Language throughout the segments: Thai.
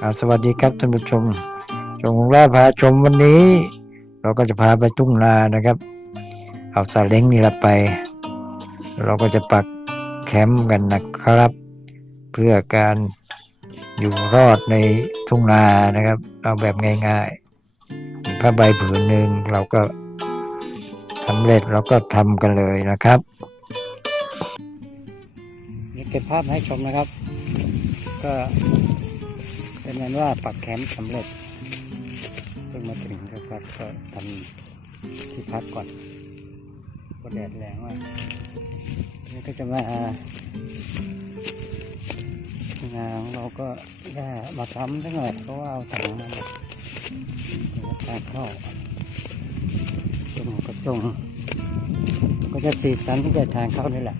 อ่าสวัสดีครับท่านผู้ชมชมของเราพาชมวันนี้ เราก็จะพาไปทุ่งนานะครับ เอาซาเล้งนี่ละไป เราก็จะปักแคมป์กันนะครับ เพื่อการอยู่รอดในทุ่งนานะครับ เอาแบบง่ายๆผ้าใบผืนหนึ่งเราก็สำเร็จเราก็ทำกันเลยนะครับนี่เก็บภาพให้ชมนะครับ ก็เป็นนั้นว่าปักแคมป์สำเร็จเพิ่งมาถึงนะครับก็ทำที่พักก่อนก็แดดแรงมากนี่ก็จะมางานของเราก็ย่มาทำสักหน่อยเพราะว่าเอาถังมาทางเข้าตรงกระจงก็จะสีสันที่จะทางเข้านี่แหละ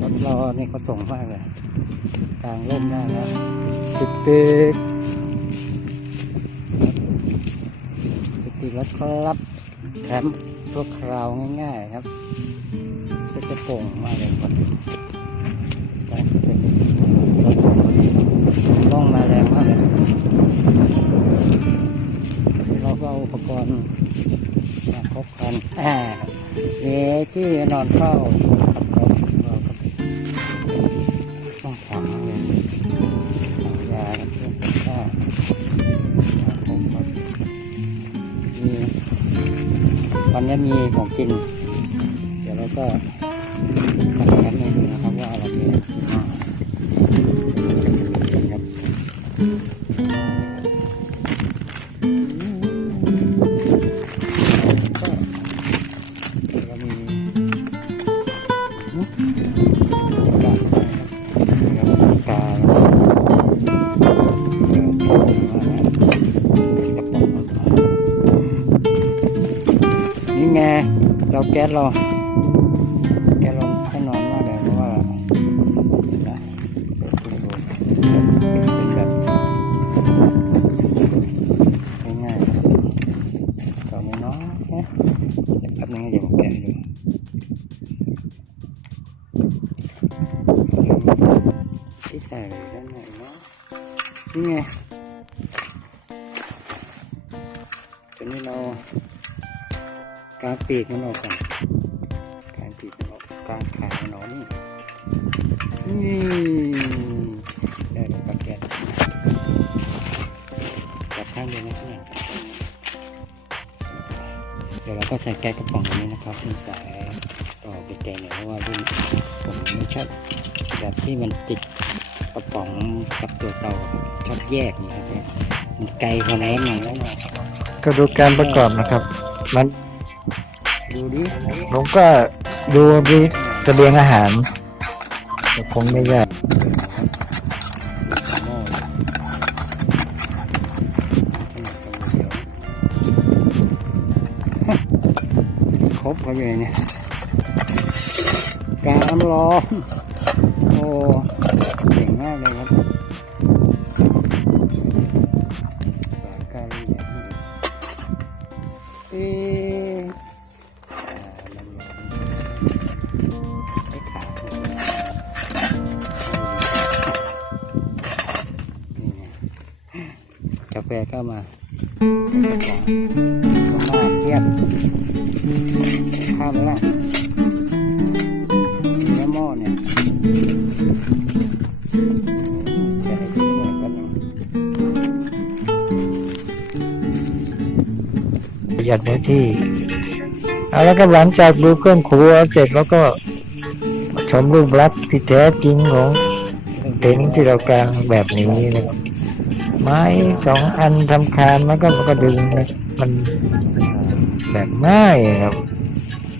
รถรอนี่เขาส่งมากเลยกลางร่มได้แล้วตึกตึกตึกตึกแล้วครับแคมป์ตัวคราวง่ายๆครับเซ็ตจะโป่งมากเลยคนไปเซ็ตล่องมาแรงมากเลยเราก็เอาอุปกรณ์มา ครบครันอ่ามีที่นอนเฝ้าต้องทำเลยยาเพื่อนข้าวมาครบครับมีวันนี้มีของกิน เดี๋ยวเราก็ แก๊สเราแก๊สเราให้นอนมากเลยเพราะว่านะง่ายๆตอนนี้เนาะเดี๋ยวแป๊บนึงเดี๋ยวผมแกะให้ดูที่ใส่ด้านไหนเนาะนี่ไง กางปีกมันออกก่อนกางปีกมันออกกางขามันออกนี่นี่ได้แล้วก็แกะจับข้างเดียวนะเพื่อนเดี๋ยวเราก็ใส่แก๊สกระป๋องนี้นะครับเป็นสายต่อไปแกงเนี่ยเพราะว่ารุ่นผมไม่ชอบแบบที่มันติดกระป๋องกับตัวเตาครับชอบแยกนี่ครับมันไกลกว่านั้นหน่อยแล้วนะก็ดูการประกอบนะครับมัน ดูดิผมก็ดูดิเสบียงอาหารแต่คงไม่ยากครบเขาเลยเนี่ยกาน้ำร้อนโอ้เก่งมากเลยครับ ฟก็มาของมาเทียบข้าวละเนื้อหม้อเนี่ยจะให้ดูหน่อยกันหนึ่งประหยัดเนื้อที่เอาแล้วก็หลังจากดูเครื่องครัวเสร็จแล้วก็ชมรูปลักษณ์ที่แท้จริงของเต็นท์ที่เรากางแบบนี้นะครับ ไม้สองอันทำคานมันก็มันก็ดึงนะมันแบบง่ายครับ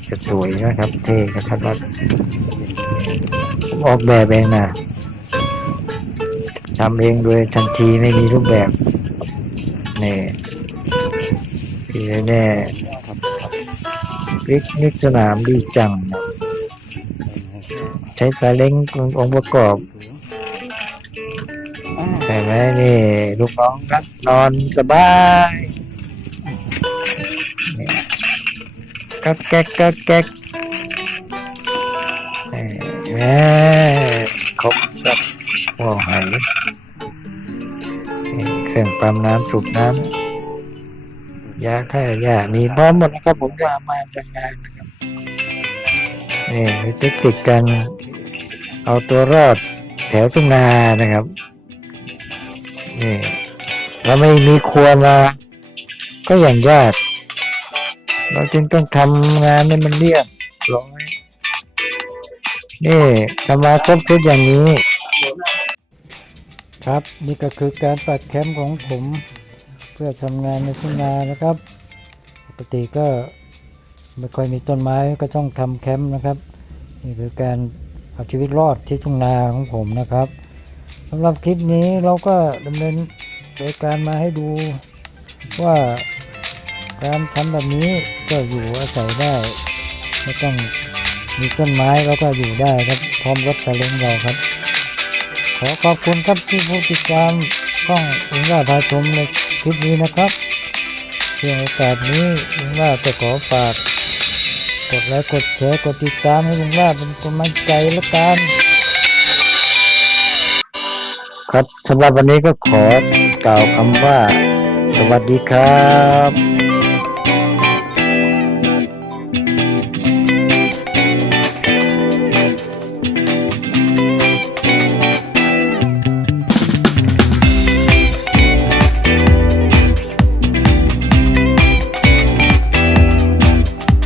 จะสวยนะครับ เท่กระทัดรัดออกแบบเองนะทำเองโดยทันทีไม่มีรูปแบบนี่ที่แน่ๆปิกนิกสนามดีจัง ใช้ซาเล้งองค์ประกอบ ใช่ไหมนี่ลูกน้องนักนอนสบายนี่ก็แก๊กก็แก๊กแม่แหม่ครบกับหัวหายเครื่องปั๊มน้ำสูบน้ำยาฆ่าหญ้ามีพร้อมหมดนะครับผมว่ามาจากงานนะครับนี่มีเทคนิคการเอาตัวรอดแถวทุ่งนานะครับ นี่เราไม่มีครัวมา ก็อย่างยาก เราจึงต้องทำงานให้มันเรียบร้อยนี่สมาครบชุดอย่างนี้ ครับนี่ก็คือการปัดแคมป์ของผม เพื่อทำงานในทุ่งนานะครับ ปกติก็ไม่ค่อยมีต้นไม้ก็ต้องทำแคมป์นะครับ นี่คือการเอาชีวิตรอดที่ทุ่งนาของผมนะครับ สำหรับคลิปนี้เราก็ดำเนินโดยการมาให้ดูว่าการทำแบบนี้ก็อยู่อาศัยได้ไม่ต้องมีต้นไม้แล้วก็อยู่ได้ครับ พร้อมรถสาเล้งเราครับ ขอขอบคุณครับที่ผู้ติดตามช่องลุงว่าพาชมในคลิปนี้นะครับเพียงโอกาสนี้ลุงว่าจะขอฝาก กดไลค์กดแชร์กดติดตามให้ลุงว่าเป็นกำลังใจและกัน ครับสำหรับวันนี้ก็ขอกล่าวคำว่า สวัสดีครับ